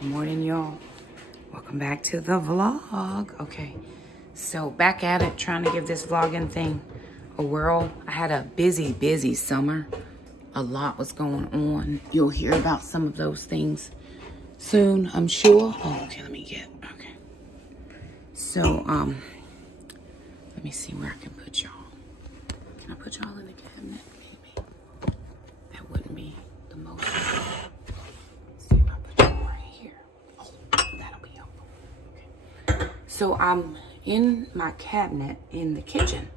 Good morning, y'all. Welcome back to the vlog. Okay, so back at it, trying to give this vlogging thing a whirl. I had a busy summer. A lot was going on. You'll hear about some of those things soon, I'm sure. Oh, okay, okay. So, let me see where I can put y'all. Can I put y'all in the cabinet? Maybe. That wouldn't be the most. So I'm in my cabinet in the kitchen,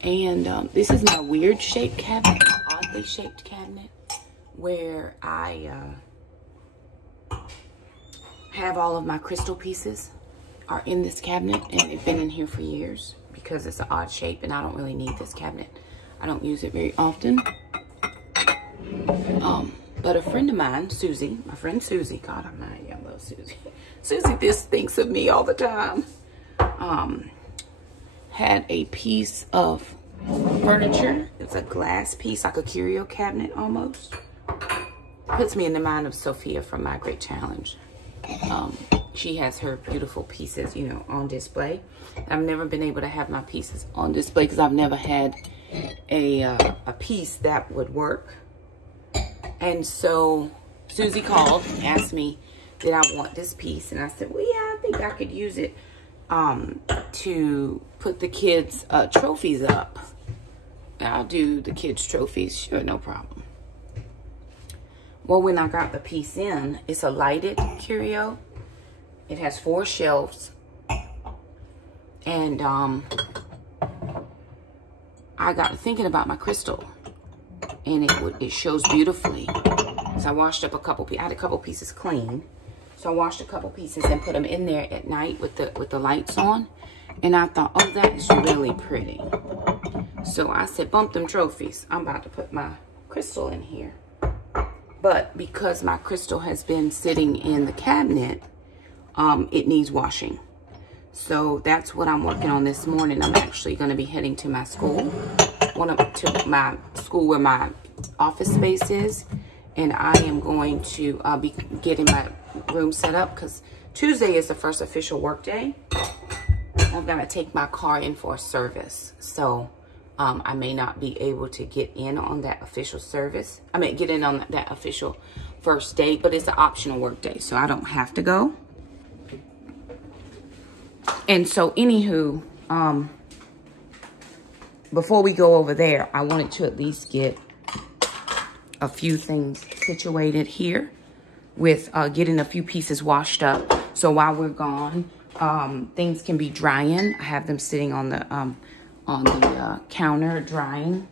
and this is my weird shaped cabinet, my oddly shaped cabinet, where I have all of my crystal pieces are in this cabinet, and they've been in here for years because it's an odd shape and I don't really need this cabinet. I don't use it very often. But a friend of mine, Susie, my friend Susie, God almighty, I love Susie. Susie just thinks of me all the time. Had a piece of furniture. It's a glass piece, like a curio cabinet almost. Puts me in the mind of Sophia from My Great Challenge. She has her beautiful pieces, you know, on display. I've never been able to have my pieces on display because I've never had a piece that would work. And so Susie called and asked me, did I want this piece? And I said, well, yeah, I think I could use it to put the kids' trophies up. I'll do the kids' trophies. Sure, no problem. Well, when I got the piece in, it's a lighted curio. It has 4 shelves. And I got thinking about my crystal. And it shows beautifully. So I washed up a couple pieces. I had a couple pieces clean. So I washed a couple pieces and put them in there at night with the lights on. And I thought, oh, that is really pretty. So I said, bump them trophies. I'm about to put my crystal in here. But because my crystal has been sitting in the cabinet, it needs washing. So that's what I'm working on this morning. I'm actually going to be heading to my school. To my school where my office space is. And I am going to be getting my room set up because Tuesday is the first official work day. I've got to take my car in for a service. So I may not be able to get in on that official service. I mean, get in on that official first day, but it's an optional work day. So I don't have to go. And so anywho, before we go over there, I wanted to at least get a few things situated here with getting a few pieces washed up. So while we're gone, things can be drying. I have them sitting on the counter drying.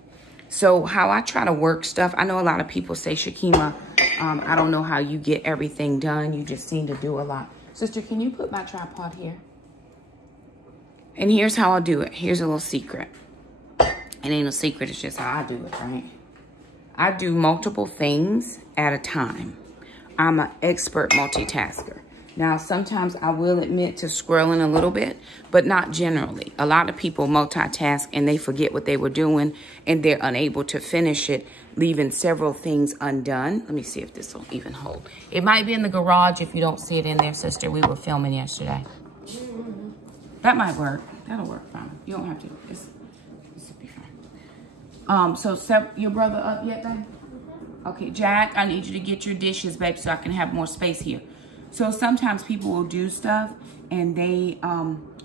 So how I try to work stuff, I know a lot of people say, Shakema, I don't know how you get everything done. You just seem to do a lot. Sister, can you put my tripod here? And here's how I do it. Here's a little secret. It ain't a secret, it's just how I do it, right? I do multiple things at a time. I'm an expert multitasker. Now, sometimes I will admit to scrolling a little bit, but not generally. A lot of people multitask and they forget what they were doing and they're unable to finish it, leaving several things undone. Let me see if this will even hold. It might be in the garage if you don't see it in there, sister. We were filming yesterday. That might work. That'll work fine. You don't have to. This will be fine. So set your brother up yet, then? Okay, Jack, I need you to get your dishes, babe, so I can have more space here. So sometimes people will do stuff and they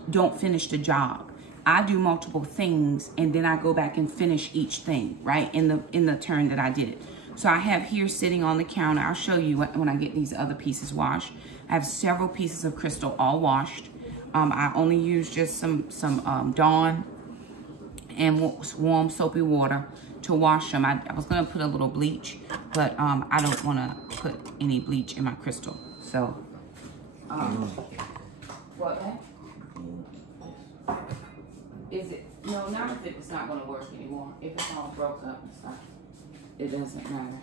don't finish the job. I do multiple things and then I go back and finish each thing, right? In the turn that I did it. So I have here sitting on the counter. I'll show you when I get these other pieces washed. I have several pieces of crystal all washed. I only use just some Dawn and warm soapy water to wash them. I was gonna put a little bleach, but I don't wanna put any bleach in my crystal. So, what? Is it? No, not if it's not gonna work anymore. If it's all broke up and stuff, it doesn't matter.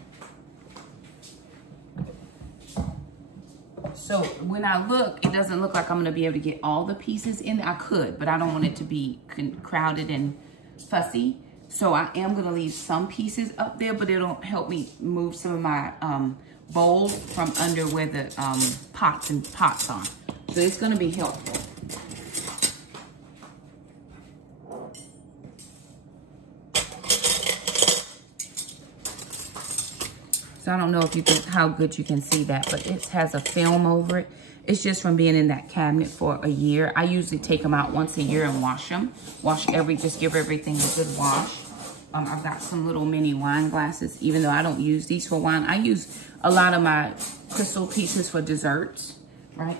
So when I look, it doesn't look like I'm gonna be able to get all the pieces in. I could, but I don't want it to be crowded and fussy. So I am gonna leave some pieces up there, but it'll help me move some of my bowl from under where the pots are. So it's gonna be helpful. So I don't know if you can, how good you can see that, but it has a film over it. It's just from being in that cabinet for a year. I usually take them out once a year and wash them. Just give everything a good wash. I've got some little mini wine glasses, even though I don't use these for wine. I use a lot of my crystal pieces for desserts, right?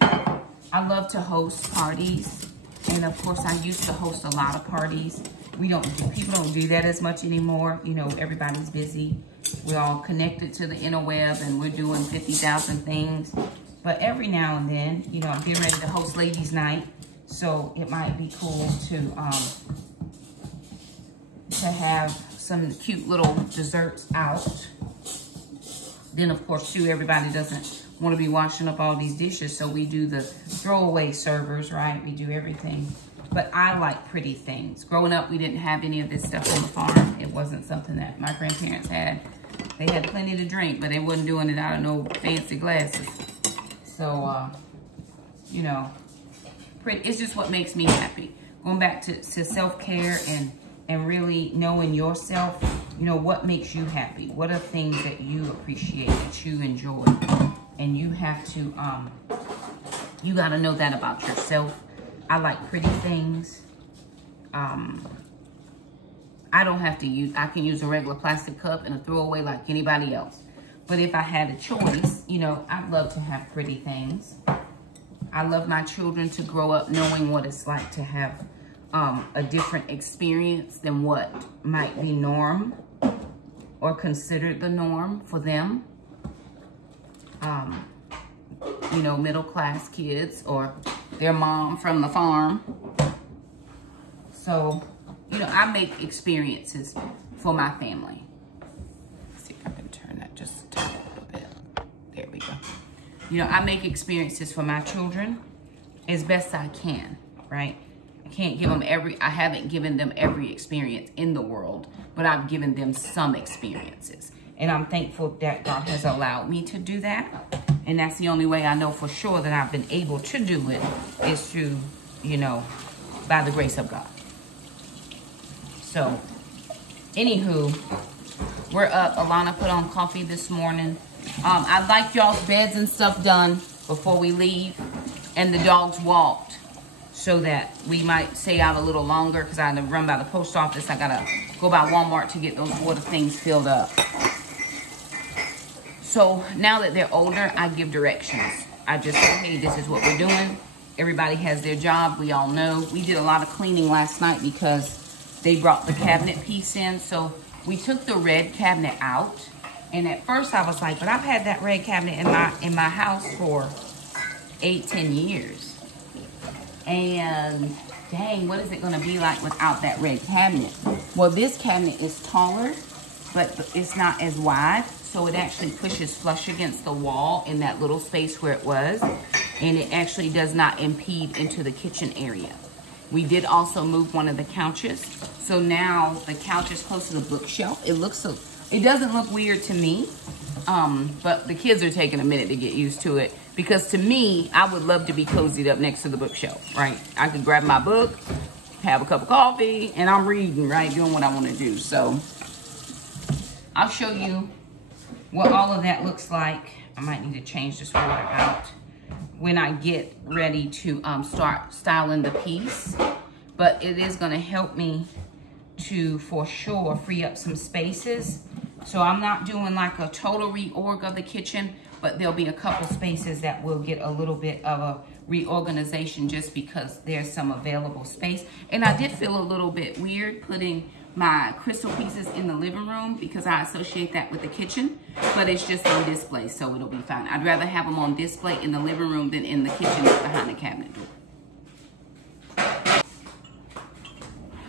I love to host parties. And of course, I used to host a lot of parties. People don't do that as much anymore. You know, everybody's busy. We're all connected to the interweb and we're doing 50,000 things. But every now and then, you know, I'm getting ready to host ladies' night. So it might be cool to have some cute little desserts out. Then of course too, everybody doesn't want to be washing up all these dishes. So we do the throwaway servers, right? We do everything. But I like pretty things. Growing up, we didn't have any of this stuff on the farm. It wasn't something that my grandparents had. They had plenty to drink, but they wasn't doing it out of no fancy glasses. So, you know, it's just what makes me happy. Going back to self-care and really knowing yourself, you know, what makes you happy? What are things that you appreciate, that you enjoy? And you have to, you got to know that about yourself. I like pretty things. I don't have to use, I can use a regular plastic cup and a throwaway like anybody else. But if I had a choice, you know, I'd love to have pretty things. I love my children to grow up knowing what it's like to have a different experience than what might be norm or considered the norm for them. You know, middle-class kids or their mom from the farm. So, you know, I make experiences for my family. Let's see if I can turn that just a little bit. There we go. You know, I make experiences for my children as best I can, right? I can't give them I haven't given them every experience in the world, but I've given them some experiences. And I'm thankful that God has allowed me to do that. And that's the only way I know for sure that I've been able to do it is through, you know, by the grace of God. So, anywho, we're up. Alana put on coffee this morning. I'd like y'all's beds and stuff done before we leave. And the dogs walked so that we might stay out a little longer because I had to run by the post office. I got to go by Walmart to get those water things filled up. So now that they're older, I give directions. I just say, hey, this is what we're doing. Everybody has their job. We all know. We did a lot of cleaning last night because they brought the cabinet piece in. So we took the red cabinet out. And at first I was like, but I've had that red cabinet in my house for 8-10 years. And dang, what is it going to be like without that red cabinet? Well, this cabinet is taller, but it's not as wide. So it actually pushes flush against the wall in that little space where it was. And it actually does not impede into the kitchen area. We did also move one of the couches. So now the couch is close to the bookshelf. It doesn't look weird to me. But the kids are taking a minute to get used to it. Because to me, I would love to be cozied up next to the bookshelf, right? I could grab my book, have a cup of coffee, and I'm reading, right? Doing what I want to do. So I'll show you what all of that looks like. I might need to change this water out when I get ready to start styling the piece. But it is going to help me to, for sure, free up some spaces. So I'm not doing like a total reorg of the kitchen, but there'll be a couple spaces that will get a little bit of a reorganization just because there's some available space. And I did feel a little bit weird putting my crystal pieces in the living room because I associate that with the kitchen, but it's just on display, so it'll be fine. I'd rather have them on display in the living room than in the kitchen behind the cabinet door.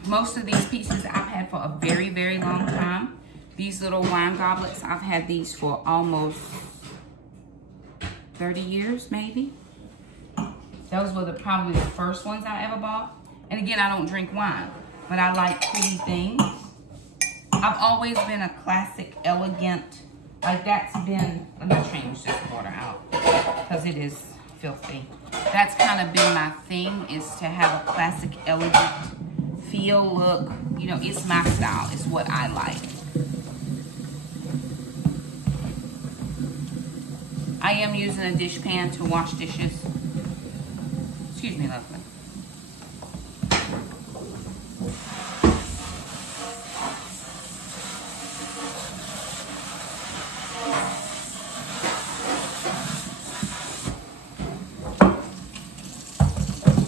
Most of these pieces I've had for a very, very long time. These little wine goblets, I've had these for almost 30 years, maybe. Those were probably the first ones I ever bought. And again, I don't drink wine, but I like pretty things. I've always been a classic, elegant Like that's been, let me change this water out because it is filthy. That's kind of been my thing, is to have a classic, elegant feel, look. You know, it's my style. It's what I like. I am using a dish pan to wash dishes. Excuse me, lovely.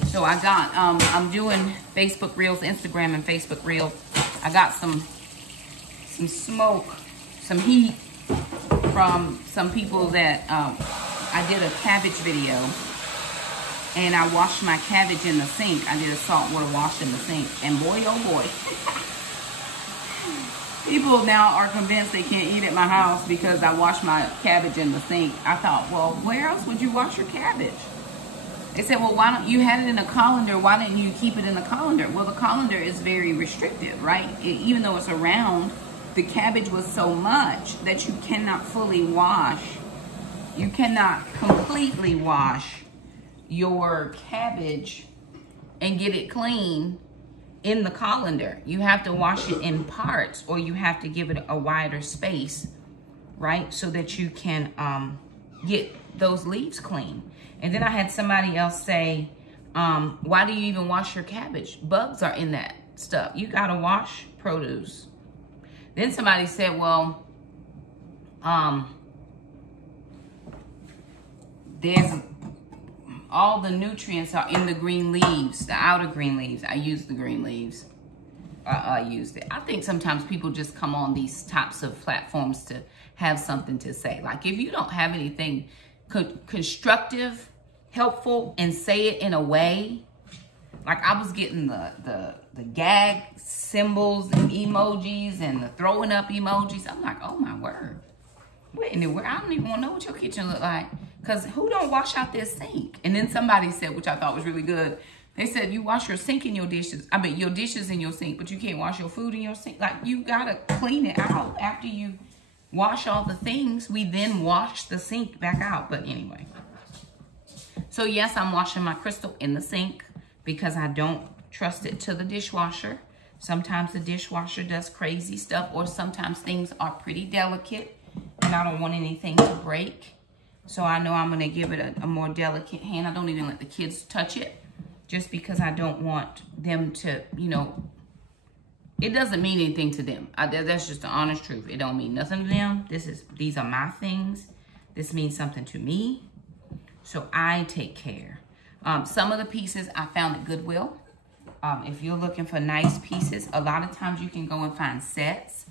So I got, I'm doing Facebook Reels, Instagram and Facebook Reels. I got some smoke, some heat from some people that, I did a cabbage video and I washed my cabbage in the sink. I did a saltwater wash in the sink, and boy, oh boy. People now are convinced they can't eat at my house because I washed my cabbage in the sink. I thought, well, where else would you wash your cabbage? They said, well, why don't you had it in a colander? Why didn't you keep it in the colander? Well, the colander is very restrictive, right? Even though it's around, the cabbage was so much that you cannot fully wash. You cannot completely wash your cabbage and get it clean in the colander. You have to wash it in parts, or you have to give it a wider space, right? So that you can get those leaves clean. And then I had somebody else say, why do you even wash your cabbage? Bugs are in that stuff. You gotta wash produce. Then somebody said, well, there's all the nutrients are in the green leaves, the outer green leaves. I use the green leaves. I used it. I think sometimes people just come on these types of platforms to have something to say. Like if you don't have anything constructive, helpful, and say it in a way, like I was getting the gag symbols and emojis and the throwing up emojis. I'm like, oh my word. Wait a minute, I don't even want to know what your kitchen look like, because who don't wash out their sink? And then somebody said, which I thought was really good, they said you wash your sink and your dishes. I mean, your dishes in your sink, but you can't wash your food in your sink. Like, you gotta clean it out after you wash all the things. We then wash the sink back out. But anyway. So yes, I'm washing my crystal in the sink because I don't trust it to the dishwasher. Sometimes the dishwasher does crazy stuff, or sometimes things are pretty delicate and I don't want anything to break. So I know I'm gonna give it a more delicate hand. I don't even let the kids touch it just because I don't want them to, you know, it doesn't mean anything to them. That's just the honest truth. It don't mean nothing to them. These are my things. This means something to me. So I take care. Some of the pieces I found at Goodwill. If you're looking for nice pieces, a lot of times you can go and find sets.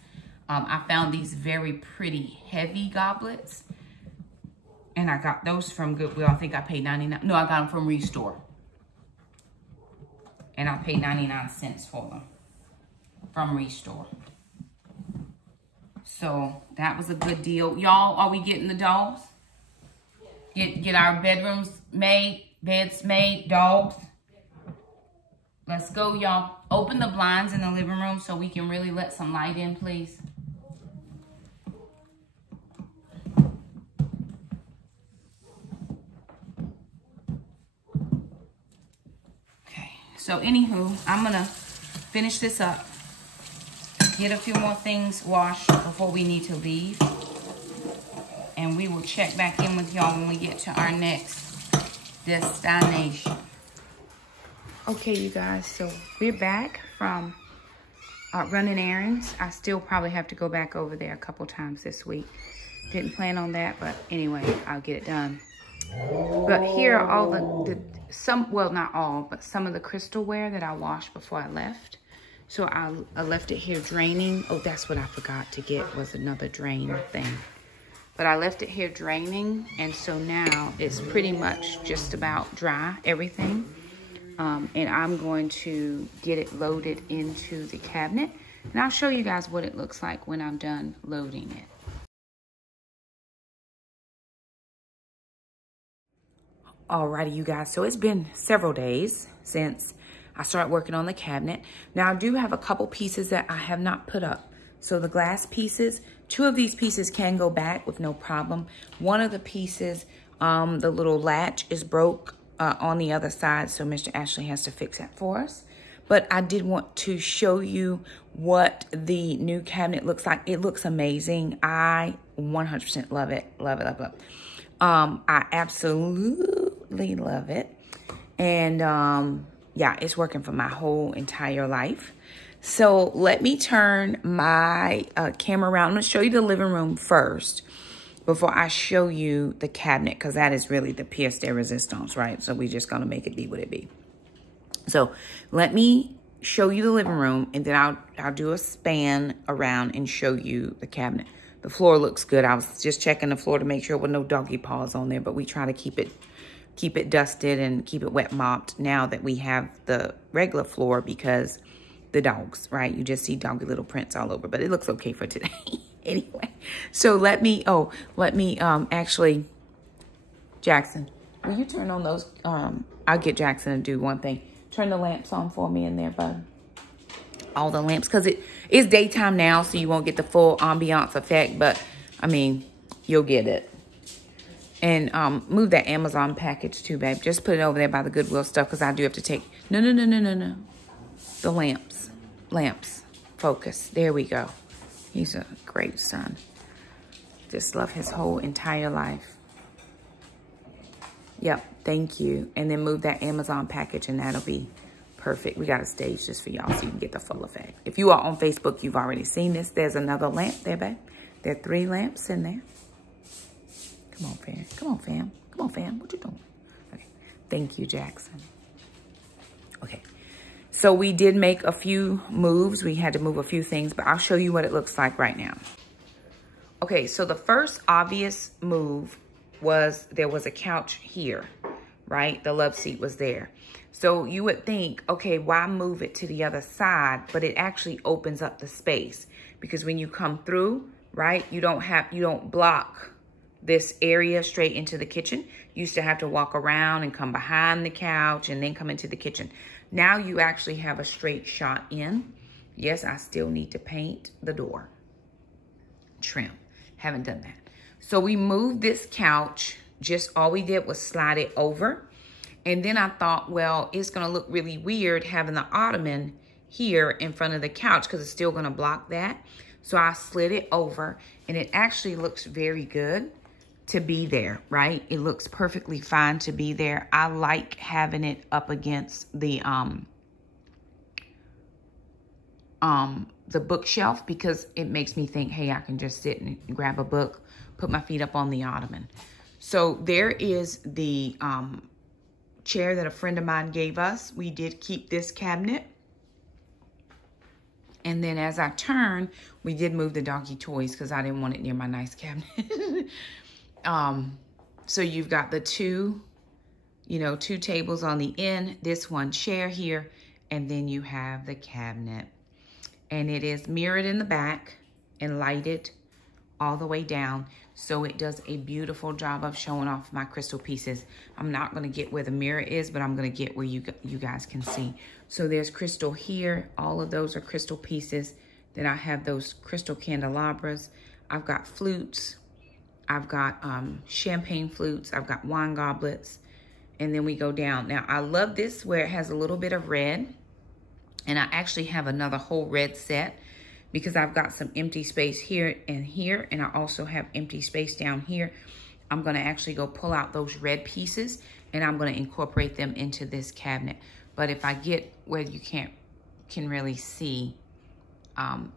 I found these very pretty heavy goblets. And I got those from Goodwill. I think I paid 99. No, I got them from Restore. And I paid 99 cents for them from Restore. So that was a good deal. Y'all, are we getting the dogs? Get our bedrooms made, beds made, dogs. Let's go, y'all. Open the blinds in the living room so we can really let some light in, please. Okay, so anywho, I'm gonna finish this up. Get a few more things washed before we need to leave. And we will check back in with y'all when we get to our next destination. Okay, you guys, so we're back from running errands. I still probably have to go back over there a couple times this week. Didn't plan on that, but anyway, I'll get it done. But here are all well, not all, but some of the crystalware that I washed before I left. So I left it here draining. Oh, that's what I forgot to get, was another drain thing. But I left it here draining, and so now it's pretty much just about dry, everything. And I'm going to get it loaded into the cabinet. And I'll show you guys what it looks like when I'm done loading it. Alrighty, you guys, so it's been several days since I started working on the cabinet. Now I do have a couple pieces that I have not put up. So the glass pieces, 2 of these pieces can go back with no problem. One of the pieces, the little latch is broke on the other side, so Mr. Ashley has to fix that for us. But I did want to show you what the new cabinet looks like. It looks amazing. I 100% love it. Love it, love it, love it. I absolutely love it. And yeah, it's working for my whole entire life. So let me turn my camera around. I'm going to show you the living room first before I show you the cabinet, because that is really the pièce de résistance, right? So we're just going to make it be what it be. So let me show you the living room, and then I'll do a span around and show you the cabinet. The floor looks good. I was just checking the floor to make sure there were no doggy paws on there, but we try to keep it dusted and keep it wet mopped now that we have the regular floor, because the dogs, right? You just see doggy little prints all over, but it looks okay for today. Anyway, so let me actually, Jackson, will you turn on those? I'll get Jackson to do one thing. Turn the lamps on for me in there, bud. All the lamps, because it is daytime now, so you won't get the full ambiance effect, but I mean, you'll get it. And move that Amazon package too, babe. Just put it over there by the Goodwill stuff, because I do have to take, no. The lamps, focus. There we go. He's a great son. Just love his whole entire life. Yep, thank you. And then move that Amazon package, and that'll be perfect. We got a stage just for y'all so you can get the full effect. If you are on Facebook, you've already seen this. There's another lamp there, babe. There are 3 lamps in there. Come on, fam. Come on, fam. Come on, fam. What you doing? Okay. Thank you, Jackson. Okay. So we did make a few moves. We had to move a few things, but I'll show you what it looks like right now. Okay, so the first obvious move was there was a couch here, right? The love seat was there. So you would think, okay, why move it to the other side? But it actually opens up the space, because when you come through, right, you don't block this area straight into the kitchen. You used to have to walk around and come behind the couch and then come into the kitchen. Now you actually have a straight shot in. Yes, I still need to paint the door. Trim. Haven't done that. So we moved this couch. Just all we did was slide it over. And then I thought, well, it's going to look really weird having the ottoman here in front of the couch, because it's still going to block that. So I slid it over, and it actually looks very good to be there, right? It looks perfectly fine to be there. I like having it up against the bookshelf, because it makes me think, hey, I can just sit and grab a book, put my feet up on the ottoman. So there is the chair that a friend of mine gave us. We did keep this cabinet. And then as I turned, we did move the doggy toys, because I didn't want it near my nice cabinet. So you've got the two tables on the end, this one chair here, and then you have the cabinet. And it is mirrored in the back and lighted all the way down. So it does a beautiful job of showing off my crystal pieces. I'm not going to get where the mirror is, but I'm going to get where you guys can see. So there's crystal here. All of those are crystal pieces. Then I have those crystal candelabras. I've got flutes. I've got champagne flutes. I've got wine goblets. And then we go down. Now, I love this where it has a little bit of red. And I actually have another whole red set, because I've got some empty space here and here. And I also have empty space down here. I'm going to actually go pull out those red pieces, and I'm going to incorporate them into this cabinet. But if I get where you can really see,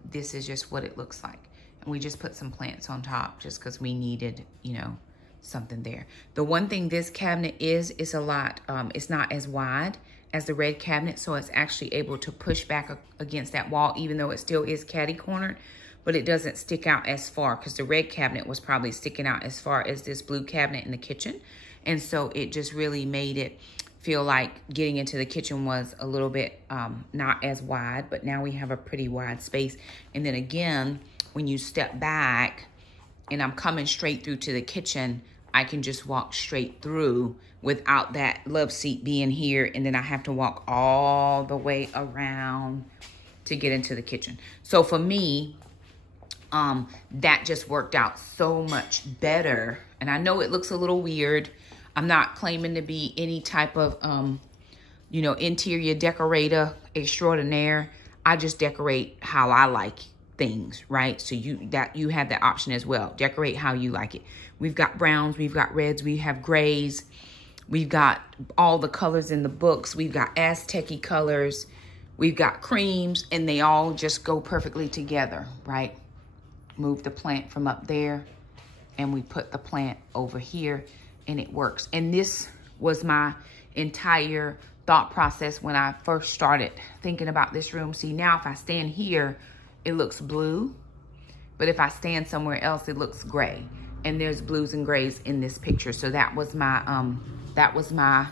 this is just what it looks like. And we just put some plants on top just because we needed, something there. The one thing this cabinet is a lot, it's not as wide as the red cabinet, so it's actually able to push back against that wall, even though it still is catty-cornered, but it doesn't stick out as far, because the red cabinet was probably sticking out as far as this blue cabinet in the kitchen. And so it just really made it feel like getting into the kitchen was a little bit not as wide, but now we have a pretty wide space. And then again, when you step back and I'm coming straight through to the kitchen, I can just walk straight through without that love seat being here, and then I have to walk all the way around to get into the kitchen. So for me, that just worked out so much better. And I know it looks a little weird. I'm not claiming to be any type of, you know, interior decorator extraordinaire. I just decorate how I like things, right? So you have that option as well. Decorate how you like it. We've got browns, we've got reds, we have grays, we've got all the colors in the books, we've got Aztec-y colors, we've got creams, and they all just go perfectly together, right? Move the plant from up there, and we put the plant over here, and it works. And this was my entire thought process when I first started thinking about this room. See, now if I stand here, it looks blue, but if I stand somewhere else, it looks gray. And there's blues and grays in this picture. So that was my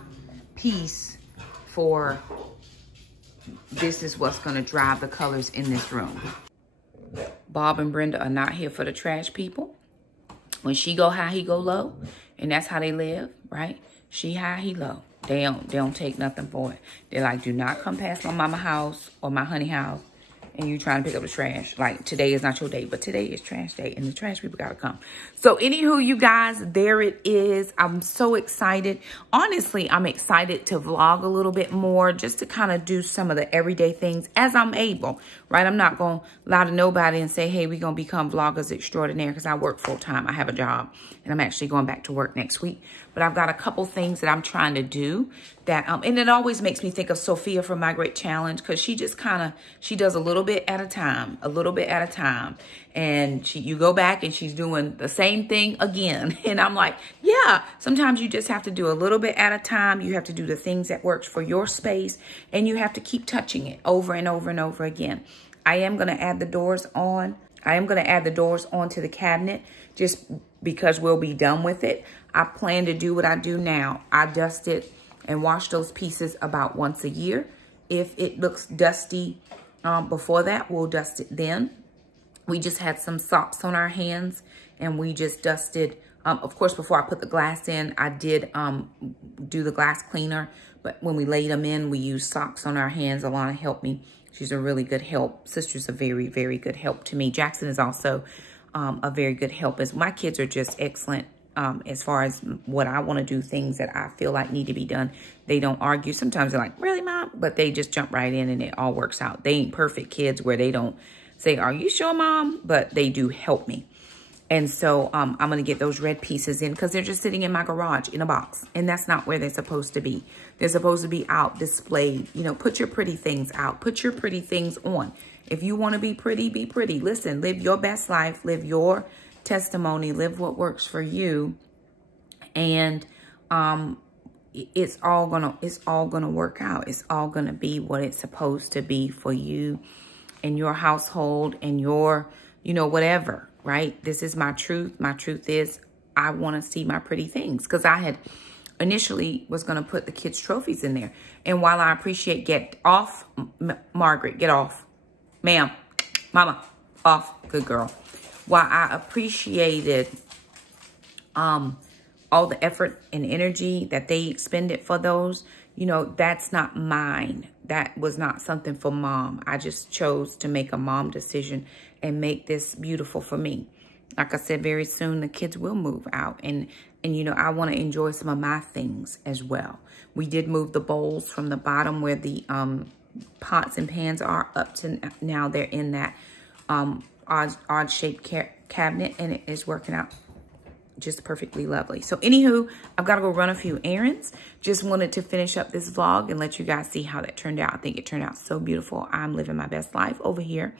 piece for this is what's gonna drive the colors in this room. Bob and Brenda are not here for the trash people. When she go high, he go low. And that's how they live, right? She high, he low. They don't take nothing for it. They're like, do not come past my mama house or my honey house and you trying to pick up the trash. Like, today is not your day, but today is trash day and the trash people gotta come. So anywho, you guys, there it is. I'm so excited. Honestly, I'm excited to vlog a little bit more, just to kind of do some of the everyday things as I'm able, right? I'm not gonna lie to nobody and say, hey, we're gonna become vloggers extraordinaire, because I work full time. I have a job and I'm actually going back to work next week. But I've got a couple things that I'm trying to do that, and it always makes me think of Sophia from My Great Challenge, because she just she does a little bit at a time, and you go back and she's doing the same thing again. And I'm like, yeah, sometimes you just have to do a little bit at a time. You have to do the things that works for your space, and you have to keep touching it over and over and over again. I am going to add the doors on. I am going to add the doors onto the cabinet just because we'll be done with it. I plan to do what I do now. I dust it and wash those pieces about once a year. If it looks dusty before that, we'll dust it then. We just had some socks on our hands and we just dusted. Of course, before I put the glass in, I did do the glass cleaner. But when we laid them in, we used socks on our hands. Alana helped me. She's a really good help. Sister's a very, very good help to me. Jackson is also a very good help. As my kids are just excellent as far as what I want to do, things that I feel like need to be done. They don't argue. Sometimes they're like, really, Mom? But they just jump right in and it all works out. They ain't perfect kids where they don't say, are you sure, Mom? But they do help me. And so I'm going to get those red pieces in because they're just sitting in my garage in a box. And that's not where they're supposed to be. They're supposed to be out displayed. You know, put your pretty things out. Put your pretty things on. If you want to be pretty, be pretty. Listen, live your best life. Live your testimony. Live what works for you. And it's all gonna work out. It's all gonna be what it's supposed to be for you and your household and your, you know, whatever, right? This is my truth. My truth is I want to see my pretty things, because I had initially was going to put the kids' trophies in there. And while I appreciate, get off, Margaret, get off. Ma'am, Mama, off, good girl. While I appreciated all the effort and energy that they expended for those, you know, that's not mine. That was not something for Mom. I just chose to make a mom decision and make this beautiful for me. Like I said, very soon the kids will move out, and you know, I want to enjoy some of my things as well. We did move the bowls from the bottom where the pots and pans are up to now. They're in that odd shaped cabinet, and it is working out just perfectly lovely. So anywho, I've got to go run a few errands. Just wanted to finish up this vlog and let you guys see how that turned out. I think it turned out so beautiful. I'm living my best life over here.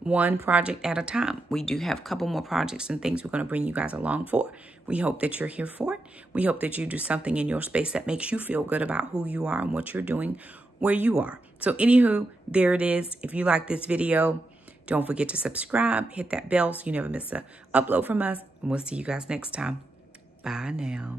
One project at a time. We do have a couple more projects and things we're going to bring you guys along for. We hope that you're here for it. We hope that you do something in your space that makes you feel good about who you are and what you're doing where you are. So anywho, there it is. If you like this video, don't forget to subscribe, hit that bell so you never miss an upload from us, and we'll see you guys next time. Bye now.